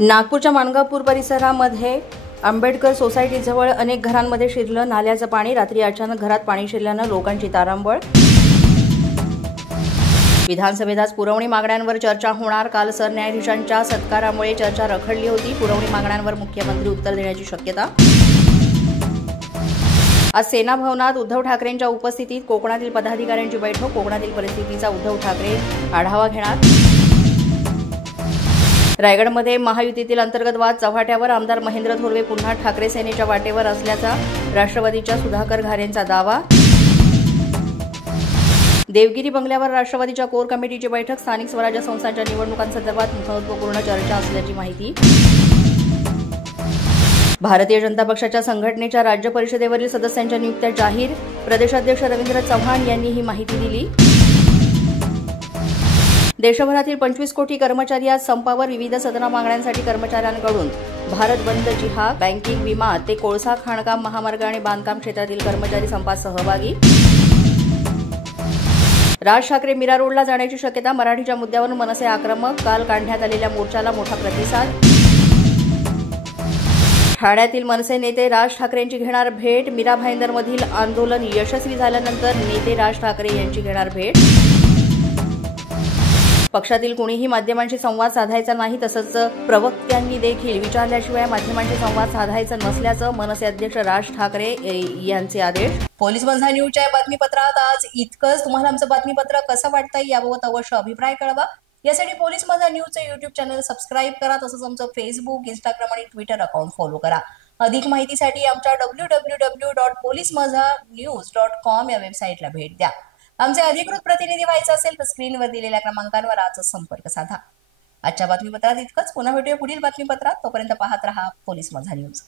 नागपूरच्या माणगापूर परिसरामध्ये आंबेडकर सोसायटीजवळ अनेक घरांमध्ये शिरलं नाल्याचं पाणी। रात्री अचानक घरात पाणी शिरल्यानं लोकांची तारांबळ। विधानसभेत आज पुरवणी मागण्यांवर चर्चा होणार। काल सरन्यायाधीशांच्या सत्कारामुळे चर्चा रखडली होती। पुरवणी मागण्यांवर मुख्यमंत्री उत्तर देण्याची शक्यता। आज सेना भवनात उद्धव ठाकरेंच्या उपस्थितीत कोकणातील पदाधिकाऱ्यांची बैठक। कोकणातील परिस्थितीचा उद्धव ठाकरे आढावा घेणार। रायगडमध्ये महायुतीतील अंतर्गत वाद चव्हाट्यावर। आमदार महेंद्र थोरवे पुन्हा ठाकरे सेनेच्या वाटेवर असल्याचा राष्ट्रवादीच्या सुधाकर घारेंचा दावा। देवगिरी बंगल्यावर राष्ट्रवादीच्या कोर कमिटीची बैठक। स्थानिक स्वराज्य संस्थांच्या निवडणुकांसंदर्भात महत्त्वपूर्ण चर्चा असल्याची माहिती। भारतीय जनता पक्षाच्या संघटनेच्या राज्य परिषदेवरील सदस्यांच्या नियुक्त्या जाहीर। प्रदेशाध्यक्ष रवींद्र चव्हाण यांनी ही माहिती दिली। देशभरातील 25 कोटी कर्मचारी आज संपावर। विविध सदन मागण्यांसाठी कर्मचाऱ्यांकडून भारत बंदची हाक। बँकिंग, विमा ते कोळसा, खाणकाम, महामार्ग आणि बांधकाम क्षेत्रातील कर्मचारी संपात सहभागी। राज ठाकरे मीरा रोडला जाण्याची शक्यता। मराठीच्या मुद्द्यावरून मनसे आक्रमक। काल काढण्यात आलेल्या मोर्चाला मोठा प्रतिसाद। ठाण्यातील मनसे नेते राज ठाकरेंची घेणार भेट। मीरा भाईंदरमधील आंदोलन यशस्वी झाल्यानंतर नेते राज ठाकरे यांची घेणार भेट। पक्षातील कोणीही माध्यमांशी संवाद साधायचा नाही, तसंच प्रवक्त्यांनी देखील विचारल्याशिवाय माध्यमांशी संवाद साधायचा नसल्याचं मनसे अध्यक्ष राज ठाकरे यांचे आदेश। पोलीस माझा न्यूजच्या बातमीपत्रात आज इतकंच। तुम्हाला आमचं बातमीपत्र कसं वाटतंय याबाबत अवश्य अभिप्राय कळवा। यासाठी पोलीस माझा न्यूजचं YouTube चॅनल सबस्क्राईब करा। तसंच आमचं फेसबुक, इंस्टाग्राम आणि ट्विटर अकाउंट फॉलो करा। अधिक माहितीसाठी आमच्या www.policemazanews.com या वेबसाईटला भेट द्या। आमचे अधिकृत प्रतिनिधी व्हायचं असेल तर स्क्रीनवर दिलेल्या क्रमांकांवर आजच संपर्क साधा। आजच्या बातमीपत्रात इतकंच। पुन्हा भेटूया पुढील बातमीपत्रात। तोपर्यंत पाहत रहा पोलीस माझा न्यूज।